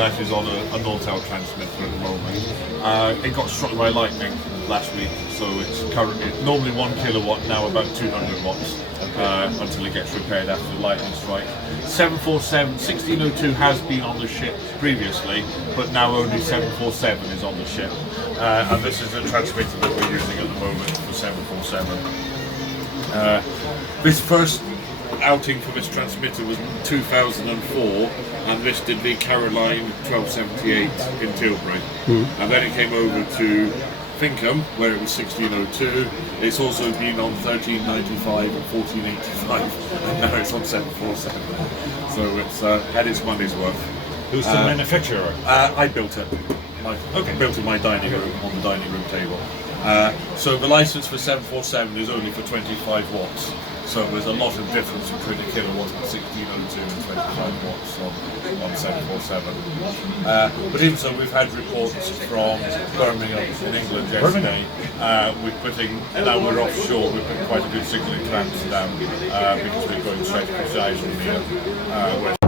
that is on a Nortel transmitter at the moment. It got struck by lightning last week, so it's currently normally 1 kilowatt, now about 200 watts until it gets repaired after the lightning strike. 747 1602 has been on the ship previously, but now only 747 is on the ship, and this is the transmitter that we're using at the moment for 747. This first outing for this transmitter was 2004, and this did the Caroline 1278 in Tilbury, and then it came over to Finkham where it was 1602. It's also been on 1395 and 1485, and now it's on 747. So it's had its money's worth. Who's the manufacturer? I built it. Built in my dining room, on the dining room table. So the license for 747 is only for 25 watts. So there's a lot of difference between a kilowatt at 1602 and 25 watts on 747. But even so, we've had reports from Birmingham in England yesterday. Now we're offshore, we're putting quite a good signalling to Amsterdam because we're going straight across the Isle of